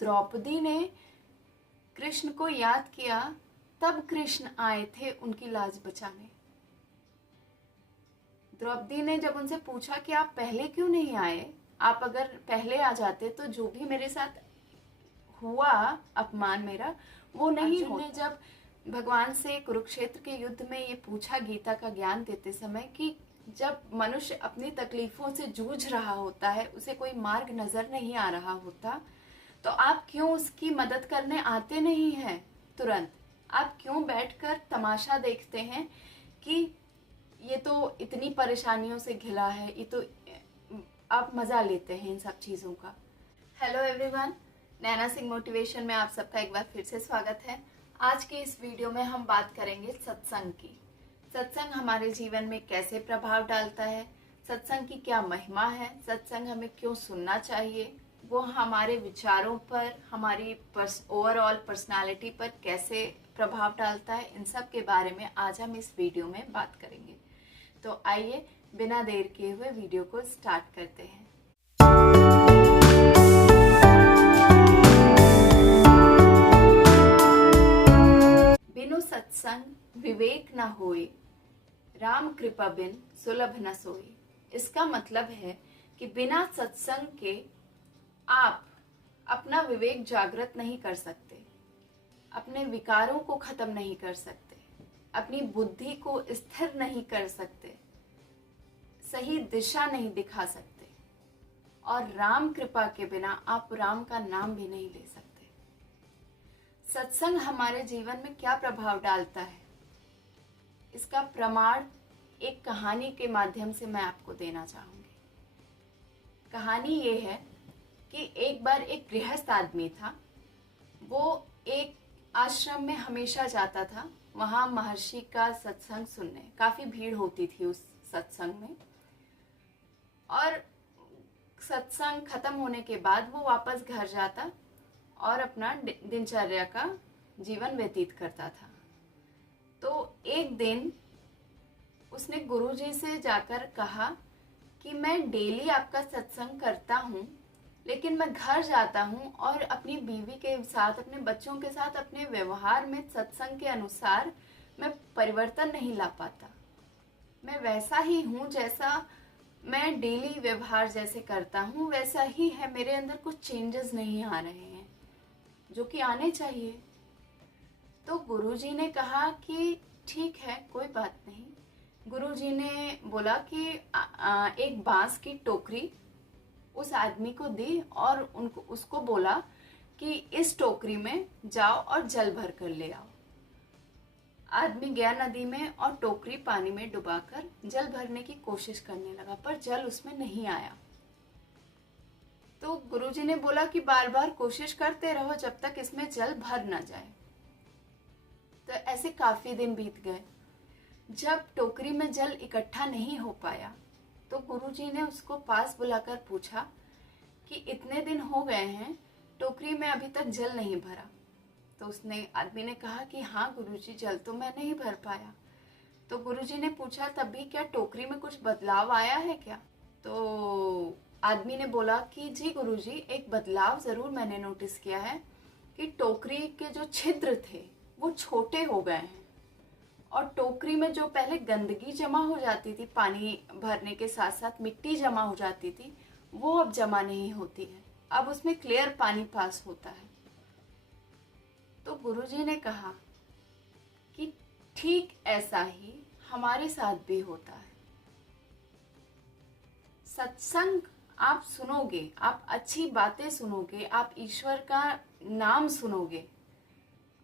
द्रौपदी ने कृष्ण को याद किया, तब कृष्ण आए थे उनकी लाज बचाने। द्रौपदी ने जब उनसे पूछा कि आप पहले क्यों नहीं आए, आप अगर पहले आ जाते तो जो भी मेरे साथ हुआ अपमान मेरा वो नहीं होता। ने जब भगवान से कुरुक्षेत्र के युद्ध में ये पूछा गीता का ज्ञान देते समय कि जब मनुष्य अपनी तकलीफों से जूझ रहा होता है, उसे कोई मार्ग नजर नहीं आ रहा होता, तो आप क्यों उसकी मदद करने आते नहीं हैं तुरंत? आप क्यों बैठकर तमाशा देखते हैं कि ये तो इतनी परेशानियों से घिरा है, ये तो आप मजा लेते हैं इन सब चीजों का। Hello everyone, Naina Singh motivation में आप सबका एक बार फिर से स्वागत है। आज के इस वीडियो में हम बात करेंगे सत्संग की। सत्संग हमारे जीवन में कैसे प्रभाव डालता है, सत्संग की क्या महिमा है, सत्संग हमें क्यों सुनना चाहिए, वो हमारे विचारों पर, हमारी ओवरऑल पर्सनालिटी पर कैसे प्रभाव डालता है, इन सब के बारे में आज हम इस वीडियो में बात करेंगे। तो आइए बिना देर किए हुए वीडियो को स्टार्ट करते हैं। बिनु सत्संग विवेक न होए, राम कृपा बिन सुलभ न सोए। इसका मतलब है कि बिना सत्संग के आप अपना विवेक जागृत नहीं कर सकते, अपने विकारों को खत्म नहीं कर सकते, अपनी बुद्धि को स्थिर नहीं कर सकते, सही दिशा नहीं दिखा सकते, और राम कृपा के बिना आप राम का नाम भी नहीं ले सकते। सत्संग हमारे जीवन में क्या प्रभाव डालता है, इसका प्रमाण एक कहानी के माध्यम से मैं आपको देना चाहूंगी। कहानी ये है कि एक बार एक गृहस्थ आदमी था। वो एक आश्रम में हमेशा जाता था, वहां महर्षि का सत्संग सुनने। काफी भीड़ होती थी उस सत्संग में, और सत्संग खत्म होने के बाद वो वापस घर जाता और अपना दिनचर्या का जीवन व्यतीत करता था। तो एक दिन उसने गुरुजी से जाकर कहा कि मैं डेली आपका सत्संग करता हूँ, लेकिन मैं घर जाता हूँ और अपनी बीवी के साथ, अपने बच्चों के साथ, अपने व्यवहार में सत्संग के अनुसार मैं परिवर्तन नहीं ला पाता। मैं वैसा ही हूँ जैसा मैं डेली व्यवहार जैसे करता हूँ, वैसा ही है। मेरे अंदर कुछ चेंजेस नहीं आ रहे हैं जो कि आने चाहिए। तो गुरुजी ने कहा कि ठीक है, कोई बात नहीं। गुरुजी ने बोला कि एक बांस की टोकरी उस आदमी को दी और उसको बोला कि इस टोकरी में जाओ और जल भर कर ले आओ। आदमी गया नदी में और टोकरी पानी में डुबाकर जल भरने की कोशिश करने लगा, पर जल उसमें नहीं आया। तो गुरुजी ने बोला कि बार बार कोशिश करते रहो जब तक इसमें जल भर ना जाए। तो ऐसे काफी दिन बीत गए। जब टोकरी में जल इकट्ठा नहीं हो पाया तो गुरुजी ने उसको पास बुलाकर पूछा कि इतने दिन हो गए हैं, टोकरी में अभी तक जल नहीं भरा। तो उसने आदमी ने कहा कि हाँ गुरुजी, जल तो मैं नहीं भर पाया। तो गुरुजी ने पूछा तब भी क्या टोकरी में कुछ बदलाव आया है क्या? तो आदमी ने बोला कि जी गुरुजी, एक बदलाव जरूर मैंने नोटिस किया है कि टोकरी के जो छिद्र थे वो छोटे हो गए हैं, और टोकरी में जो पहले गंदगी जमा हो जाती थी, पानी भरने के साथ साथ मिट्टी जमा हो जाती थी, वो अब जमा नहीं होती है। अब उसमें क्लियर पानी पास होता है। तो गुरुजी ने कहा कि ठीक ऐसा ही हमारे साथ भी होता है। सत्संग आप सुनोगे, आप अच्छी बातें सुनोगे, आप ईश्वर का नाम सुनोगे,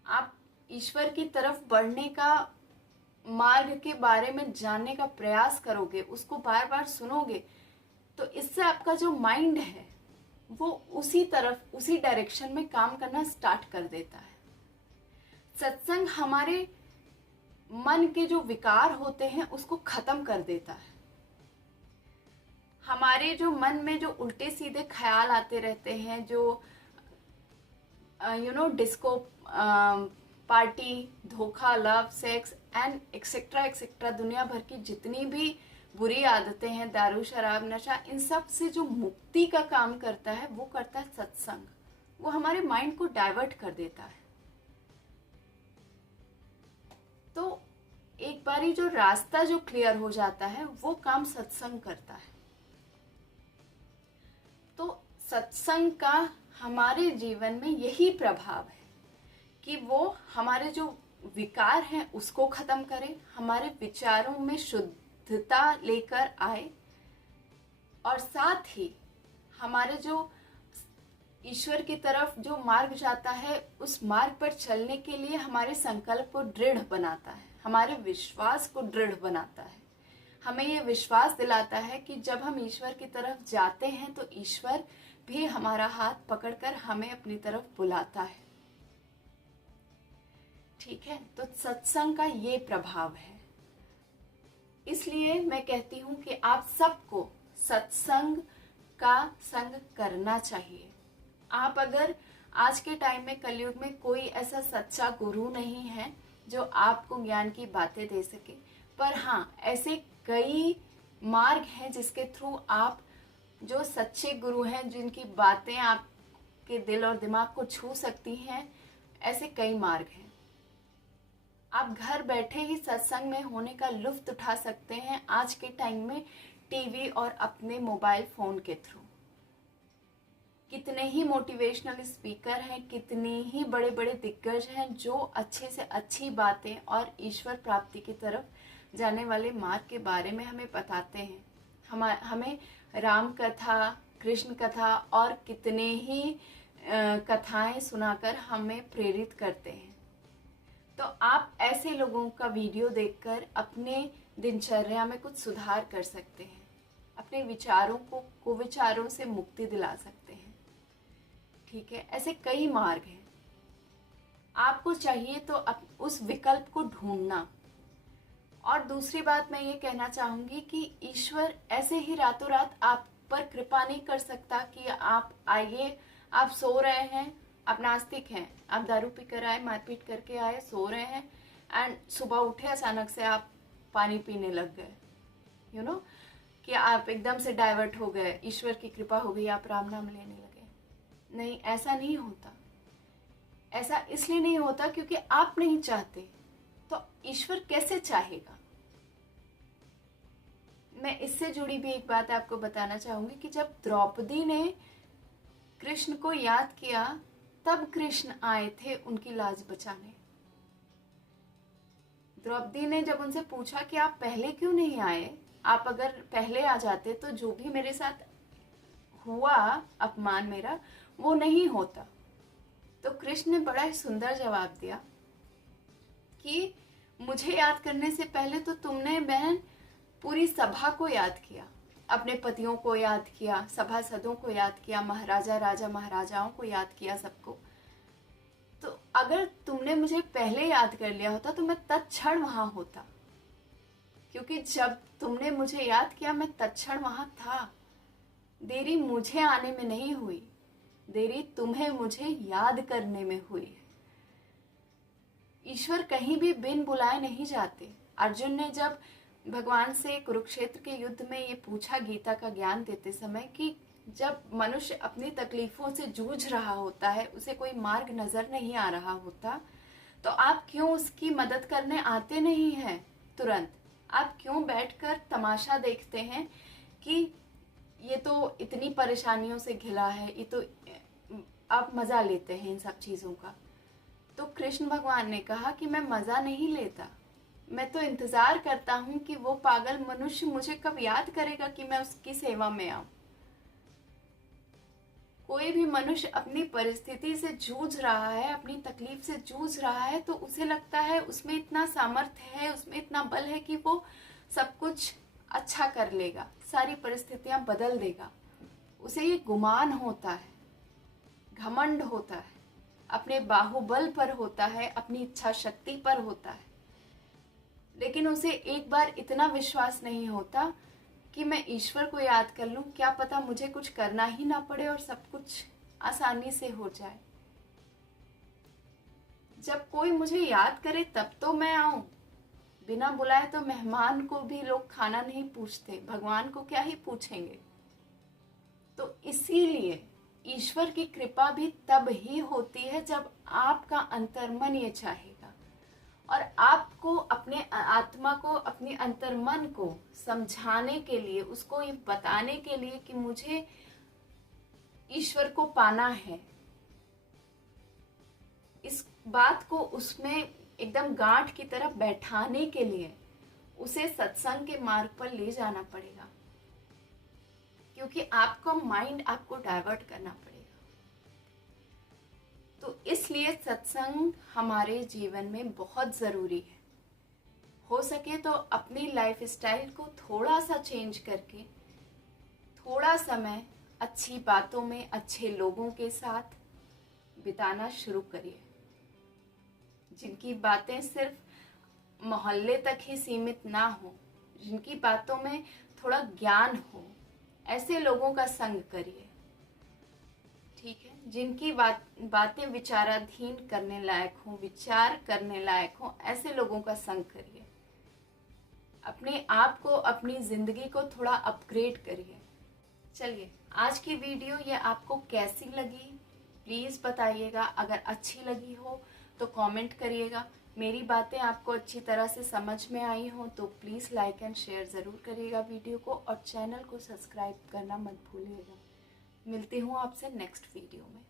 आप ईश्वर की तरफ बढ़ने का मार्ग के बारे में जानने का प्रयास करोगे, उसको बार बार सुनोगे, तो इससे आपका जो माइंड है वो उसी तरफ, उसी डायरेक्शन में काम करना स्टार्ट कर देता है। सत्संग हमारे मन के जो विकार होते हैं उसको खत्म कर देता है। हमारे जो मन में जो उल्टे सीधे ख्याल आते रहते हैं, जो डिस्को पार्टी, धोखा, love, sex and etcetera etcetera, दुनिया भर की जितनी भी बुरी आदतें हैं, दारू, शराब, नशा, इन सब से जो मुक्ति का काम करता है वो करता है सत्संग। वो हमारे माइंड को डाइवर्ट कर देता है। तो एक बारी जो रास्ता जो क्लियर हो जाता है वो काम सत्संग करता है। तो सत्संग का हमारे जीवन में यही प्रभाव है कि वो हमारे जो विकार हैं उसको खत्म करे, हमारे विचारों में शुद्धता लेकर आए, और साथ ही हमारे जो ईश्वर की तरफ जो मार्ग जाता है उस मार्ग पर चलने के लिए हमारे संकल्प को दृढ़ बनाता है, हमारे विश्वास को दृढ़ बनाता है। हमें ये विश्वास दिलाता है कि जब हम ईश्वर की तरफ जाते हैं तो ईश्वर भी हमारा हाथ पकड़कर हमें अपनी तरफ बुलाता है। ठीक है, तो सत्संग का ये प्रभाव है। इसलिए मैं कहती हूँ कि आप सबको सत्संग का संग करना चाहिए। आप अगर आज के टाइम में कलयुग में कोई ऐसा सच्चा गुरु नहीं है जो आपको ज्ञान की बातें दे सके, पर हाँ ऐसे कई मार्ग हैं जिसके थ्रू आप जो सच्चे गुरु हैं जिनकी बातें आपके दिल और दिमाग को छू सकती हैं, ऐसे कई मार्ग हैं। आप घर बैठे ही सत्संग में होने का लुत्फ उठा सकते हैं आज के टाइम में टीवी और अपने मोबाइल फोन के थ्रू। कितने ही मोटिवेशनल स्पीकर हैं, कितने ही बड़े बड़े दिग्गज हैं जो अच्छे से अच्छी बातें और ईश्वर प्राप्ति की तरफ जाने वाले मार्ग के बारे में हमें बताते हैं। हमें राम कथा, कृष्ण कथा और कितने ही कथाएं सुनाकर हमें प्रेरित करते हैं। तो आप ऐसे लोगों का वीडियो देखकर अपने दिनचर्या में कुछ सुधार कर सकते हैं, अपने विचारों को कुविचारों से मुक्ति दिला सकते हैं। ठीक है, ऐसे कई मार्ग हैं। आपको चाहिए तो उस विकल्प को ढूंढना। और दूसरी बात मैं ये कहना चाहूंगी कि ईश्वर ऐसे ही रातों रात आप पर कृपा नहीं कर सकता कि आप आइए, आप सो रहे हैं, आप नास्तिक हैं, आप दारू पी कर आए, मारपीट करके आए, सो रहे हैं, एंड सुबह उठे अचानक से आप पानी पीने लग गए, यू नो, कि आप एकदम से डाइवर्ट हो गए, ईश्वर की कृपा हो गई, आप राम नाम लेने लगे। नहीं, ऐसा नहीं होता। ऐसा इसलिए नहीं होता क्योंकि आप नहीं चाहते, तो ईश्वर कैसे चाहेगा। मैं इससे जुड़ी भी एक बात आपको बताना चाहूंगी कि जब द्रौपदी ने कृष्ण को याद किया तब कृष्ण आए थे उनकी लाज बचाने। द्रौपदी ने जब उनसे पूछा कि आप पहले क्यों नहीं आए, आप अगर पहले आ जाते तो जो भी मेरे साथ हुआ अपमान मेरा वो नहीं होता। तो कृष्ण ने बड़ा ही सुंदर जवाब दिया कि मुझे याद करने से पहले तो तुमने बहन पूरी सभा को याद किया, अपने पतियों को याद किया, सभासदों को याद किया, महाराजा राजा महाराजाओं को याद किया, सबको। तो अगर तुमने मुझे पहले याद कर लिया होता तो मैं तत्क्षण वहां होता, क्योंकि जब तुमने मुझे याद किया मैं तत्क्षण वहां था। देरी मुझे आने में नहीं हुई, देरी तुम्हें मुझे याद करने में हुई है। ईश्वर कहीं भी बिन बुलाए नहीं जाते। अर्जुन ने जब भगवान से कुरुक्षेत्र के युद्ध में ये पूछा गीता का ज्ञान देते समय कि जब मनुष्य अपनी तकलीफों से जूझ रहा होता है, उसे कोई मार्ग नजर नहीं आ रहा होता, तो आप क्यों उसकी मदद करने आते नहीं हैं तुरंत? आप क्यों बैठकर तमाशा देखते हैं कि ये तो इतनी परेशानियों से घिरा है, ये तो आप मजा लेते हैं इन सब चीजों का। तो कृष्ण भगवान ने कहा कि मैं मजा नहीं लेता, मैं तो इंतजार करता हूं कि वो पागल मनुष्य मुझे कब याद करेगा कि मैं उसकी सेवा में आऊं। कोई भी मनुष्य अपनी परिस्थिति से जूझ रहा है, अपनी तकलीफ से जूझ रहा है, तो उसे लगता है उसमें इतना सामर्थ्य है, उसमें इतना बल है कि वो सब कुछ अच्छा कर लेगा, सारी परिस्थितियां बदल देगा। उसे ये गुमान होता है, घमंड होता है, अपने बाहुबल पर होता है, अपनी इच्छा शक्ति पर होता है। लेकिन उसे एक बार इतना विश्वास नहीं होता कि मैं ईश्वर को याद कर लूं, क्या पता मुझे कुछ करना ही ना पड़े और सब कुछ आसानी से हो जाए। जब कोई मुझे याद करे तब तो मैं आऊं, बिना बुलाए तो मेहमान को भी लोग खाना नहीं पूछते, भगवान को क्या ही पूछेंगे। तो इसीलिए ईश्वर की कृपा भी तब ही होती है जब आपका अंतर्मन ये चाहेगा, और आपको अपने आत्मा को, अपने अंतर्मन को समझाने के लिए, उसको ये बताने के लिए कि मुझे ईश्वर को पाना है, इस बात को उसमें एकदम गांठ की तरह बैठाने के लिए उसे सत्संग के मार्ग पर ले जाना पड़ेगा, क्योंकि आपका माइंड आपको डाइवर्ट करना पड़ेगा। तो इसलिए सत्संग हमारे जीवन में बहुत ज़रूरी है। हो सके तो अपनी लाइफ स्टाइल को थोड़ा सा चेंज करके थोड़ा समय अच्छी बातों में, अच्छे लोगों के साथ बिताना शुरू करिए, जिनकी बातें सिर्फ मोहल्ले तक ही सीमित ना हो, जिनकी बातों में थोड़ा ज्ञान हो, ऐसे लोगों का संग करिए। ठीक है, जिनकी बातें विचाराधीन करने लायक हो, विचार करने लायक हो, ऐसे लोगों का संग करिए। अपने आप को, अपनी ज़िंदगी को थोड़ा अपग्रेड करिए। चलिए, आज की वीडियो ये आपको कैसी लगी प्लीज़ बताइएगा। अगर अच्छी लगी हो तो कमेंट करिएगा। मेरी बातें आपको अच्छी तरह से समझ में आई हो तो प्लीज़ लाइक एंड शेयर ज़रूर करिएगा वीडियो को, और चैनल को सब्सक्राइब करना मत भूलिएगा। मिलती हूँ आपसे नेक्स्ट वीडियो में।